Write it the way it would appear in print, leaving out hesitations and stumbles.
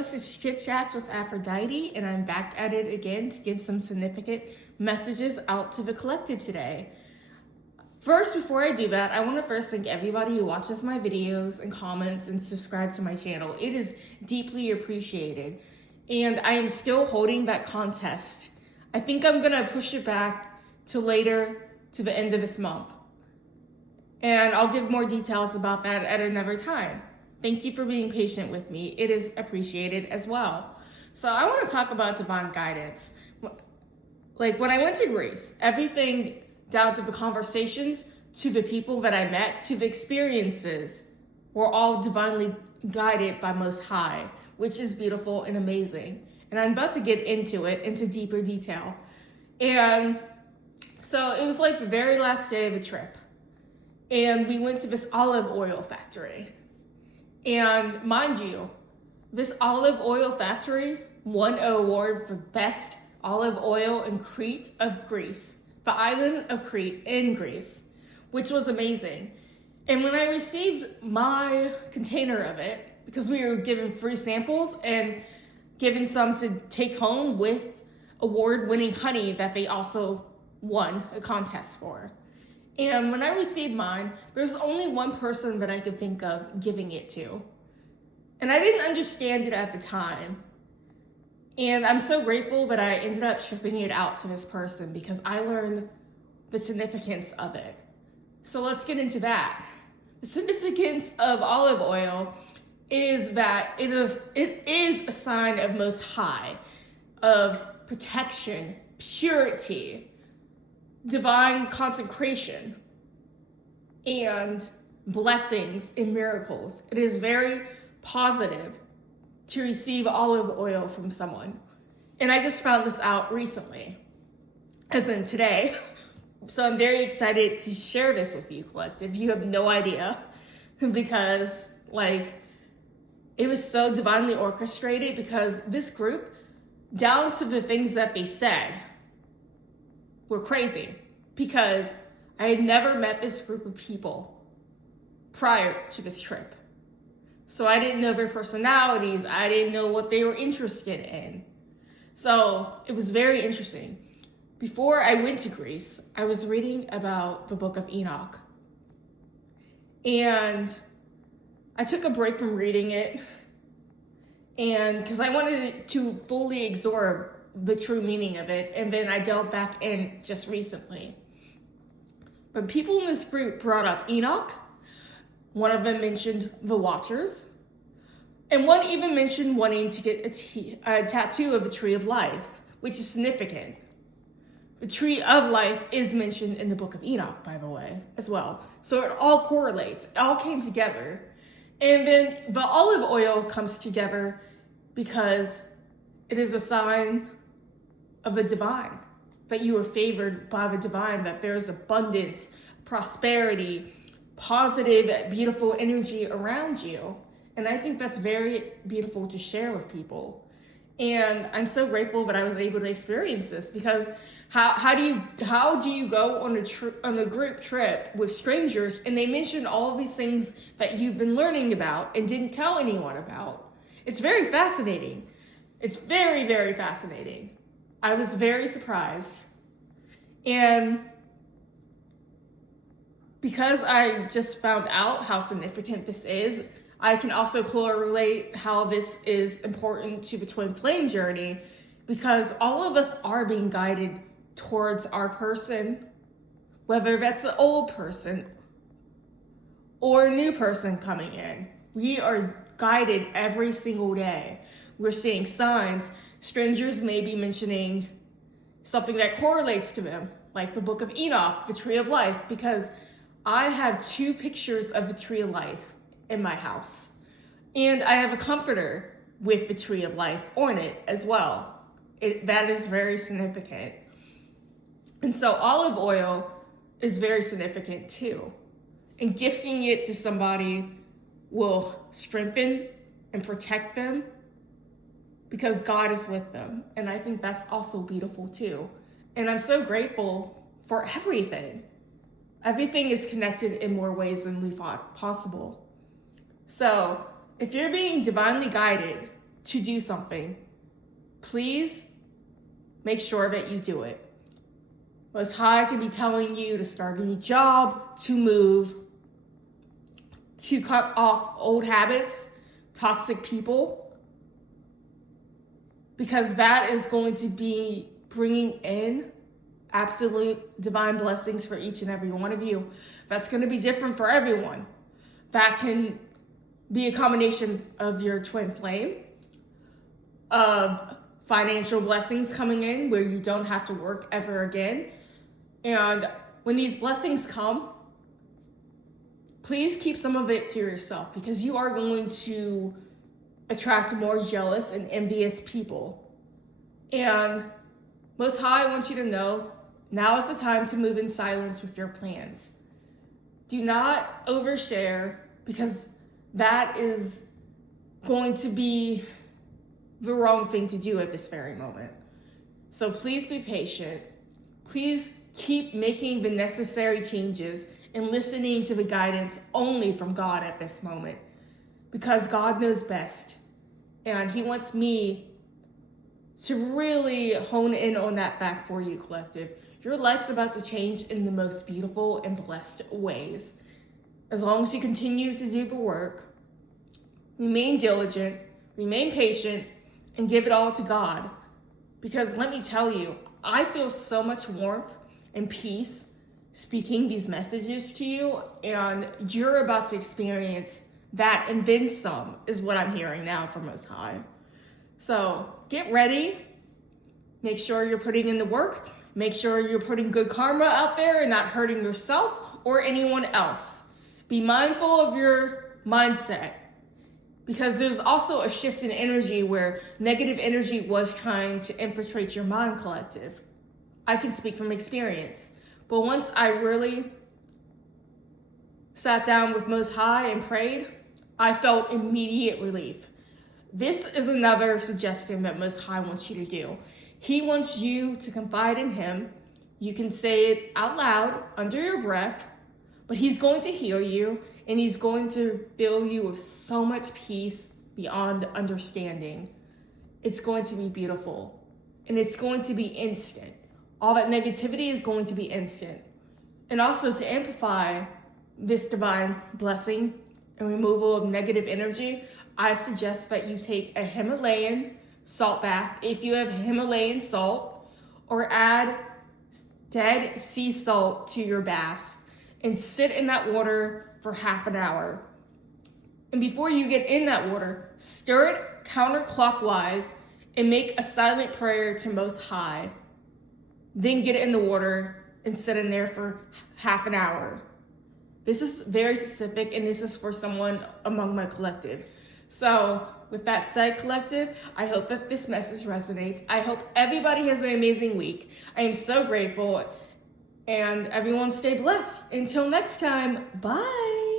this is Chit Chats with Aphrodite, and I'm back at it again to give some significant messages out to the collective today. First, before I do that, I want to first thank everybody who watches my videos and comments and subscribe to my channel. It is deeply appreciated. And I am still holding that contest. I think I'm going to push it back to later, to the end of this month. And I'll give more details about that at another time. Thank you for being patient with me. It is appreciated as well. So I want to talk about divine guidance. Like when I went to Greece, everything down to the conversations, to the people that I met, to the experiences were all divinely guided by Most High, which is beautiful and amazing. And I'm about to get into it, into deeper detail. And so it was like the very last day of the trip. And we went to this olive oil factory. And mind you, this olive oil factory won an award for best olive oil in Crete of Greece, the island of Crete in Greece, which was amazing. And when I received my container of it, because we were given free samples and given some to take home with award-winning honey that they also won a contest for. And when I received mine, there was only one person that I could think of giving it to. And I didn't understand it at the time. And I'm so grateful that I ended up shipping it out to this person because I learned the significance of it. So let's get into that. The significance of olive oil is that it is a sign of Most High, of protection, purity, divine consecration, and blessings and miracles. It is very positive to receive olive oil from someone. And I just found this out recently, as in today. So I'm very excited to share this with you, collective. You have no idea, because it was so divinely orchestrated, because this group, down to the things that they said, were crazy, because I had never met this group of people prior to this trip. So I didn't know their personalities. I didn't know what they were interested in. So it was very interesting. Before I went to Greece, I was reading about the Book of Enoch. And I took a break from reading it, and because I wanted to fully absorb the true meaning of it, and then I delved back in just recently. But people in this group brought up Enoch. One of them mentioned the Watchers, and one even mentioned wanting to get a tattoo of the Tree of Life, which is significant. The Tree of Life is mentioned in the Book of Enoch, by the way, as well. So it all correlates. It all came together. And then the olive oil comes together because it is a sign of the divine, that you are favored by the divine, that there's abundance, prosperity, positive, beautiful energy around you. And I think that's very beautiful to share with people. And I'm so grateful that I was able to experience this, because how do you go on a group trip with strangers and they mention all of these things that you've been learning about and didn't tell anyone about? It's very fascinating. It's very, very fascinating. I was very surprised. And because I just found out how significant this is, I can also correlate how this is important to the twin flame journey, because all of us are being guided towards our person, whether that's an old person or a new person coming in. We are guided every single day. We're seeing signs. Strangers may be mentioning something that correlates to them, like the Book of Enoch, the Tree of Life, because I have 2 pictures of the Tree of Life in my house. And I have a comforter with the Tree of Life on it as well. That is very significant. And so olive oil is very significant too. And gifting it to somebody will strengthen and protect them, because God is with them. And I think that's also beautiful too. And I'm so grateful for everything. Everything is connected in more ways than we thought possible. So if you're being divinely guided to do something, please make sure that you do it. Most High can be telling you to start a new job, to move, to cut off old habits, toxic people, because that is going to be bringing in absolute divine blessings for each and every one of you. That's going to be different for everyone. That can be a combination of your twin flame, of financial blessings coming in where you don't have to work ever again. And when these blessings come, please keep some of it to yourself, because you are going to attract more jealous and envious people. And Most High wants you to know, now is the time to move in silence with your plans. Do not overshare, because that is going to be the wrong thing to do at this very moment. So please be patient. Please keep making the necessary changes and listening to the guidance only from God at this moment, because God knows best. And He wants me to really hone in on that fact for you, collective. Your life's about to change in the most beautiful and blessed ways. As long as you continue to do the work, remain diligent, remain patient, and give it all to God. Because let me tell you, I feel so much warmth and peace speaking these messages to you, and you're about to experience that and then some, is what I'm hearing now from Most High. So get ready. Make sure you're putting in the work. Make sure you're putting good karma out there and not hurting yourself or anyone else. Be mindful of your mindset, because there's also a shift in energy where negative energy was trying to infiltrate your mind, collective. I can speak from experience. But once I really sat down with Most High and prayed, I felt immediate relief. This is another suggestion that Most High wants you to do. He wants you to confide in Him. You can say it out loud under your breath, but He's going to heal you, and He's going to fill you with so much peace beyond understanding. It's going to be beautiful, and it's going to be instant. All that negativity is going to be instant. And also, to amplify this divine blessing and removal of negative energy, I suggest that you take a Himalayan salt bath, if you have Himalayan salt, or add dead sea salt to your baths and sit in that water for half an hour. And before you get in that water, stir it counterclockwise and make a silent prayer to Most High. Then get in the water and sit in there for half an hour. This is very specific, and this is for someone among my collective. So with that said, collective, I hope that this message resonates. I hope everybody has an amazing week. I am so grateful, and everyone stay blessed. Until next time, bye.